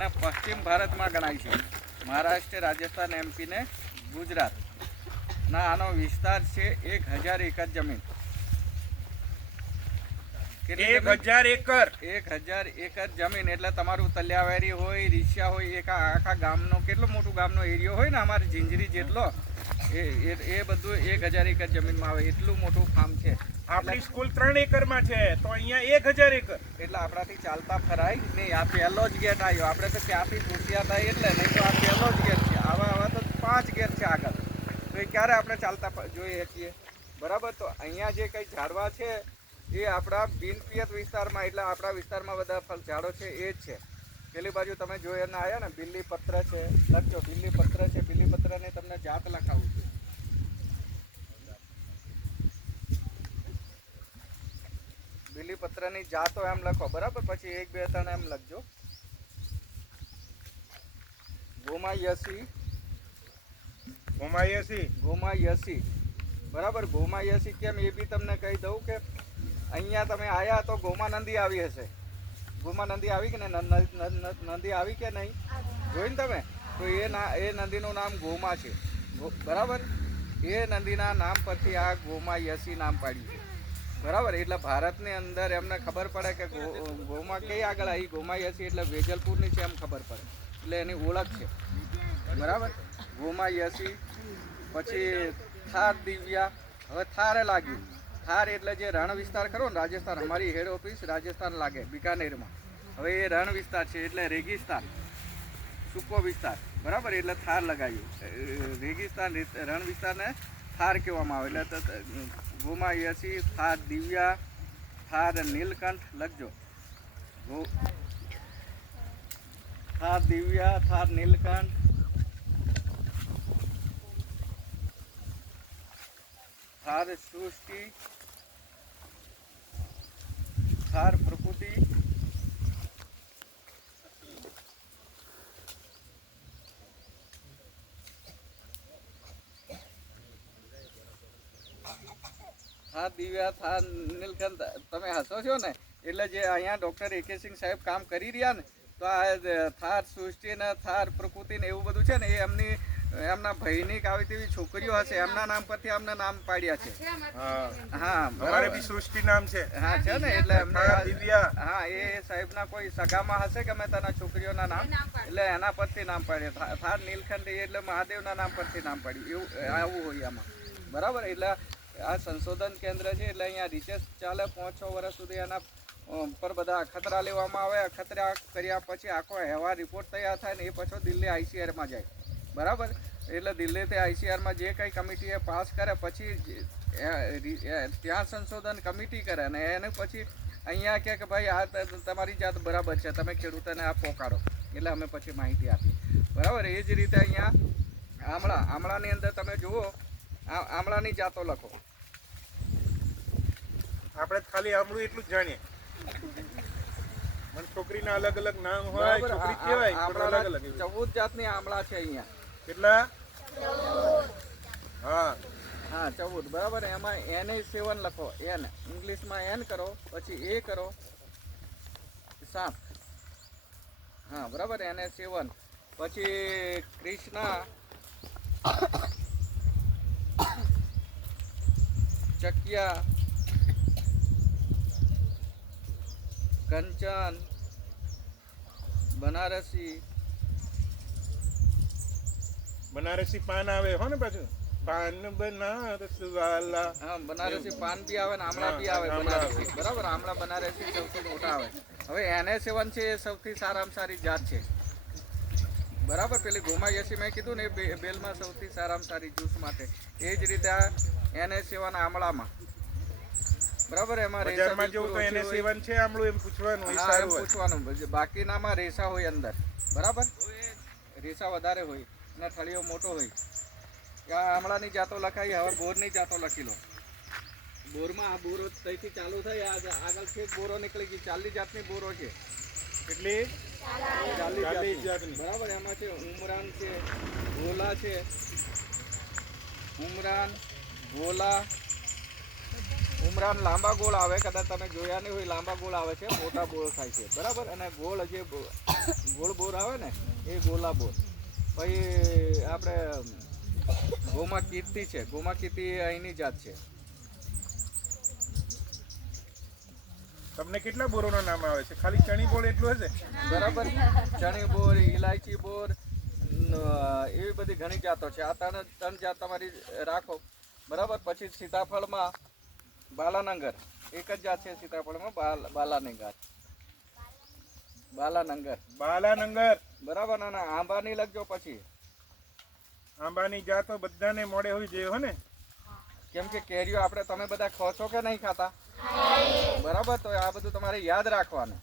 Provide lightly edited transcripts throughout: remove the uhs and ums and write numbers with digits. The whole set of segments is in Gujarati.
અને પશ્ચિમ ભારતમાં ગણાય છે. મહારાષ્ટ્ર, રાજસ્થાન, MP ને ગુજરાત ના આનો વિસ્તાર છે 1000 એકર જમીન. 1000 એકર 1000 એકર જમીન એટલે તમારું તલિયાવારી હોય, રીસિયા હોય, એક આખા ગામનો કેટલો મોટો ગામનો એરિયો હોય ને અમારે ઝીંઝરી જેટલો એ બધું 1000 એકર જમીનમાં આવે એટલું મોટું ફાર્મ છે. આપણી સ્કૂલ 3 એકરમાં છે તો અહીંયા 1000 એકર એટલે આપણાથી ચાલતા ફરાય નહીં. આ પહેલો જ ગેટ આવ્યો. આપણે તો ત્યાંથી ઘૂસ્યા હતા એટલે નહીં તો આ પહેલો જ ગેટ છે. આવા તો 5 ગેટ છે આગળ. તો એ ક્યારે આપણે ચાલતા જોઈ શકીએ? બરાબર. તો અહીંયા જે કંઈ ઝાડવા છે એ આપણા બિનપિયત વિસ્તારમાં એટલે આપણા વિસ્તારમાં બધા ઝાડો છે એ જ છે. પેલી બાજુ તમે જોઈ એને આવ્યા ને બિલ્લીપત્ર છે, લખજો બિલ્લીપત્ર છે. બિલ્લીપત્રની તમને જાત લખાવું છું. બિલ્લીપત્રની જાતો એમ લખો બરાબર. પછી 1 2 3 એમ લખજો. ગોમાયસી બરાબર. ગોમાયસી કેમ એ બી તમને કહી દઉં કે અહીંયા તમે આવ્યા તો ગોમા નદી આવી હશે. ગોમા નદી આવી કે ને નદી આવી કે નહીં જોઈને તમે તો એ નદીનું નામ ગોમા છે બરાબર. એ નદીના નામ પરથી આ ગોમાયસી નામ પાડ્યું છે બરાબર. એટલે ભારતની અંદર એમને ખબર પડે કે ગોમા કઈ આગળ આવી ગોમાયસી એટલે વેજલપુરની છે એમ ખબર પડે એટલે એની ઓળખ છે બરાબર. ગોમાયસી પછી થાર દિવ્યા. હવે થારે લાગ્યું. થાર એટલે જે રણ વિસ્તાર ખરો ને રાજસ્થાન, અમારી હેડ ઓફિસ રાજસ્થાન લાગે બિકાનેરમાં. હવે એ રણ વિસ્તાર છે એટલે રેગિસ્તાન, સૂકો વિસ્તાર બરાબર. એટલે થાર લગાવ્યું. રેગિસ્તાન રણ વિસ્તારને થાર કહેવામાં આવે. એટલે ગોમાયસી, થાર દિવ્યા, થાર નીલકંઠ લખજો. થાર દિવ્યા, થાર નીલકંઠ, થાર સૃષ્ટિ, થાર પ્રકૃતિ, થાર દિવ્યા, થાર નીલકંઠ. તમે હસો છો ને એટલે જે અહીંયા ડૉક્ટર AK સિંહ સાહેબ કામ કરી રહ્યા ને તો આ થાર સૃષ્ટિ ને થાર પ્રકૃતિ ને એવું બધું છે ને એ એમના ભાઈની આવી તેવી છોકરીઓ હશે એમના નામ પરથી અમને નામ પાડ્યા છે. હા અમારે બી સૃષ્ટિ નામ છે. હા છે ને એટલે એમને દિવ્યા. હા એ સાહેબના કોઈ સગામાં હશે કે મેં તેના છોકરીઓના નામ એટલે એના પરથી નામ પાડ્યા. થાર નીલકંઠ એટલે મહાદેવના નામ પરથી નામ પાડ્યું એવું આવું હોય આમાં બરાબર. એટલે આ સંશોધન કેન્દ્ર છે એટલે અહીંયા રિસર્ચ ચાલે 5-6 વર્ષ સુધી એના પર બધા અખતરા લેવામાં આવે. અખતરા કર્યા પછી આખો અહેવાલ રિપોર્ટ તૈયાર થાય ને એ પછી દિલ્હી ICRમાં જાય બરાબર. એટલે દિલ્હીથી ICRમાં જે કંઈ કમિટીએ પાસ કરે પછી ત્યાં સંશોધન કમિટી કરે અને એને પછી અહીંયા કહે કે ભાઈ આ તમારી જાત બરાબર છે, તમે ખેડૂતોને આ પોકાડો એટલે અમે પછી માહિતી આપીએ બરાબર. એ જ રીતે અહીંયા આમળાની અંદર તમે જુઓ આમળાની જાતો લખો. આપણે ખાલી આમળું એટલું જ જાણીએ. મને છોકરીના અલગ અલગ નામ હોય, છોકરી કહેવાય પણ અલગ અલગ 14 જાતની આમળા છે અહીંયા. કેટલા? 14 બરાબર. એમાં Na7 લખો. N ઇંગ્લિશમાં N કરો, પછી A કરો, 7. હા બરાબર. Na7 પછી કૃષ્ણા, ચકિયા, કંચન, બનારસી પાન આવે હો ને પાછું પાન બનારસ વાલા. હા બનારસી પાન બી આવે ને આમળા બી આવે બનારસી બરાબર. આમળા બનારસી સૌથી મોટા આવે. હવે Na7 છે એ સૌથી સારામાં સારી જાત છે બરાબર. પેલી ગોમાયસી મેં કીધું ને એ બેલમાં સૌથી સારામાં સારી જ્યુસ માટે. એ જ રીતે આ Na7 આમળામાં બરાબર. એમાં બજારમાં જેવું તો Na7 છે આમળું એમ પૂછવાનું. હા એમ પૂછવાનું. બાકીનામાં રેસા હોય અંદર બરાબર. રેસા વધારે હોય અને થળીઓ મોટો હોય. આમળાની જાતો લખાઈ. હવે બોરની જાતો લખી લો. બોરમાં આ બોરો ત્યાંથી ચાલુ થાય આગળ છે બોરો નીકળી ગઈ. 40 જાતની બોરો છે. કેટલી? 40 જાતની બરાબર. એમાં છે ઉમરાન છે, ભોલા છે, ઉમરાન, ભોલા, મમરા લાંબા ગોળ આવે, કદાચ તમે જોયા નહીં હોય, લાંબા ગોળ આવે છે, મોટા બોર થાય છે, બરાબર. અને ગોળ જે ગોળ બોર આવે ને એ ગોલા બોર. પછી આપણે ગોમા કીર્તિ છે, ગોમા કીર્તિ અહીંની જાત છે. તમને કેટલા બોરોના નામ આવે છે? ખાલી ચણી બોર એટલું હશે? બરાબર. ચણી બોર, ઇલાયચી બોર, એવી બધી ઘણી જાતો છે. આ ત્રણ જાત તમારી રાખો, બરાબર. પછી સીતાફળમાં બાલાનંગર, એક જ જાત છે સીતાફળમાં, બાલાનંગર. બાલાનંગર, બરાબર. અને આંબાની લખજો. પછી આંબાની જાતો બધાને મોડે હોવી જોઈએ, હો ને? કેમ કે કેરીઓ આપણે તમે બધા ખો છો કે નહીં ખાતા? બરાબર. તો આ બધું તમારે યાદ રાખવાનું.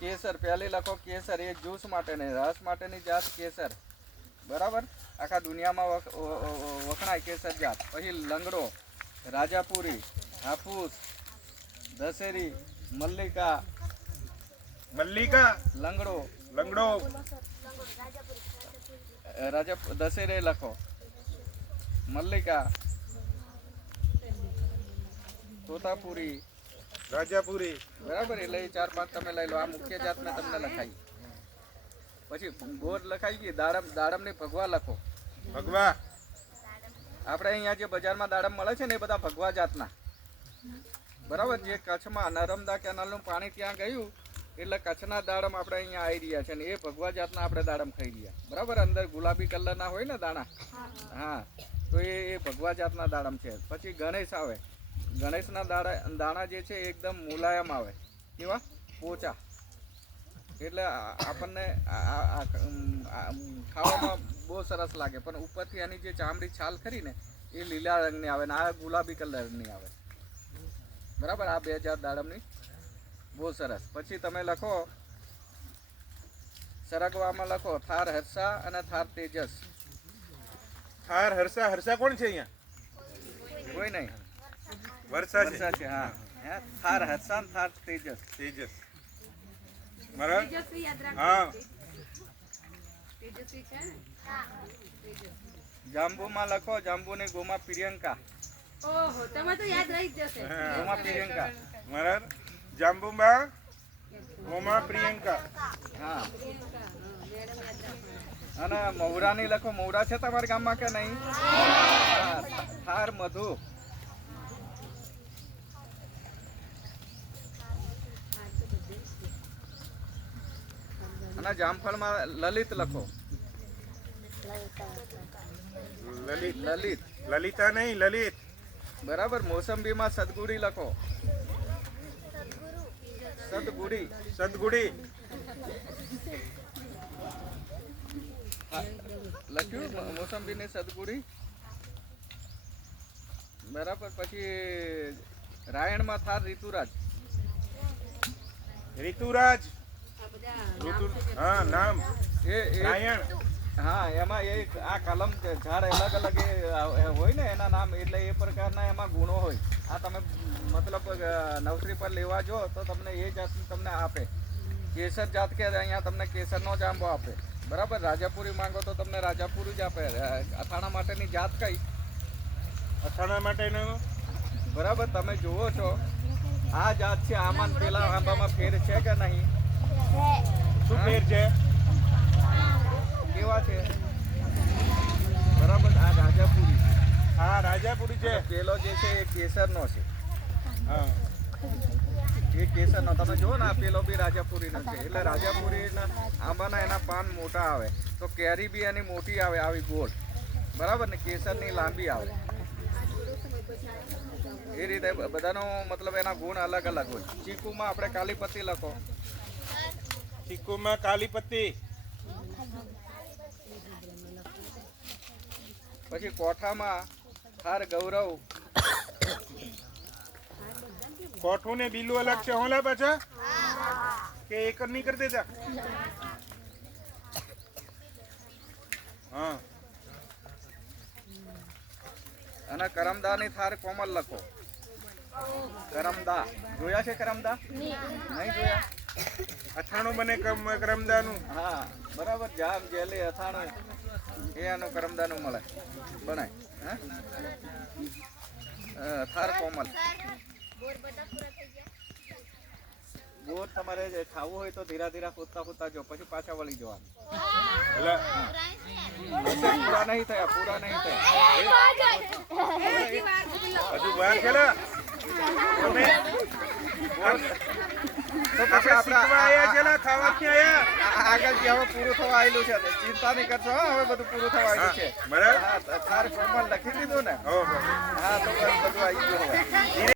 કેસર પહેલી લખો, કેસર એ જ્યુસ માટેની, રસ માટેની જાત કેસર, બરાબર. આખા દુનિયામાં વખણાય કેસર જાત. પછી લંગડો, રાજાપુરી, હાફૂસ, દશેરી, મલ્લિકા, લંગડો, દશેરી લખો, મલ્લિકા, તોતાપુરી, રાજાપુરી, બરાબર. એટલે એ 4-5 તમે લઈ લો. આ મુખ્ય જાત મેં તમને લખાઈ. પછી ગોળ લખાઈ ગઈ. દાડમની ભગવા લખો. ભગવા, આપણે અહીંયા જે બજારમાં દાડમ મળે છે ને એ બધા ભગવા જાતના, બરાબર. જે કચ્છમાં નર્મદા કેનાલનું પાણી ત્યાં ગયું એટલે કચ્છના દાડમ આપણે અહીંયા આવી રહ્યા છે ને એ ભગવા જાતના આપણે દાડમ ખાઈ રહ્યા, બરાબર. અંદર ગુલાબી કલરના હોય ને દાણા, હા, તો એ ભગવા જાતના દાડમ છે. પછી ગણેશ આવે. ગણેશના દાણા જે છે એકદમ મુલાયમ આવે, કેવા પોચા, એટલે આપણને ખાવામાં બહુ સરસ લાગે. પણ ઉપરથી એની જે ચામડી છાલ ખરી ને એ લીલા રંગની આવે ને આ ગુલાબી કલરની આવે, બરાબર. આ 2 જાત દાડમની બહુ સરસ. પછી તમે લખો સરગવામાં લખો થાર હર્ષા અને થાર તેજસ. થાર હર્ષા. હર્ષા કોણ છે અહીંયા? કોઈ નહીં, વર્ષા છે. હા, થાર હર્ષા અને થાર તેજસ. બરાબર. હા. જાંબુમાં લખો જાંબુની ગોમા પ્રિયંકા. ઓહો, તમે તો યાદ રહી જ જશે. ગોમા પ્રિયંકા, બરાબર. જાંબુમાં ગોમા પ્રિયંકા. હા. અને મૌરાની લખો. મૌરા છે તમારા ગામમાં કે નહીં? થાર મધુ. અને જામફળમાં લલિત લખો. લલિતા નહીં, લલિત, બરાબર. મોસંબીમાં સદગુડી લખો. સદગુડી લખ્યું, મોસંબીની સદગુડી, બરાબર. પછી રાયણમાં થાર ઋતુરાજ. હા, નામ રાયણ. હા, એમાં એ આ કલમ ઝાડ અલગ અલગ હોય ને એના નામ, એટલે એ પ્રકારના એમાં ગુણો હોય. આ તમે મતલબ નર્સરી પર લેવા જો તો તમને એ જાત તમને આપે. કેસર જાત કે અહીંયા તમને કેસરનો જાંબો આપે, બરાબર. રાજાપુરી માંગો તો તમને રાજાપુરી જ આપે. અથાણા માટેની જાત કઈ? અથાણા માટેનો, બરાબર. તમે જુઓ છો આ જાત છે. આમાં પેલા આંબામાં ફેર છે કે નહીં? શું ફેર છે? કેવા છે? બરાબર. આ રાજાપુરી. હા, રાજાપુરી છે. પેલો જે છે એ કેસરનો છે. હા, એ કેસરનો તમે જુઓ ને, આ પેલો બી રાજાપુરીનો છે. એટલે રાજાપુરીના આંબાના એના પાન મોટા આવે, તો કેરી બી એની મોટી આવે, આવી ગોળ, બરાબર ને. કેસરની લાંબી આવે. એ રીતે બધાનો મતલબ એના ગુણ અલગ અલગ હોય. ચીકુમાં આપણે કાલીપત્તી લખો. ચીકુમાં કાલીપત્તી. પછી કોઠામાં થાર ગૌરવ. કોઠું ને બીલું અલગ છે હોલા પાછા કે એક જ નહીં કરી દેતા? હા. અને કરમદાની થાર કોમલ લખો. કરમદા જોયા છે? કરમદા નહીં જોયા? અથાણું બને કરમદાનું. હા, બરાબર. જામ જેલી અથાણું એ એનું કરમદાનું મળે, બનાય. થાર કોમલ. બોર તમારે જે ખાવું હોય તો ધીરા ધીરા ખોદતા જો પછી પાછા વળી જવાનું. એટલે પૂરા નહીં થયા હજુ વાર ખેલા તમે તો પછી આપણે શીખવા આયા છે ને ખાવાથી આયા આગળ જે હવે પૂરું થવા આવેલું છે ચિંતા નહીં કરશો હા, હવે બધું પૂરું થવા આવેલું છે. બરાબર હા તારે ફોર્મમાં લખી દીધું ને ઓહો હા તો બધું આવી ગયું હવે.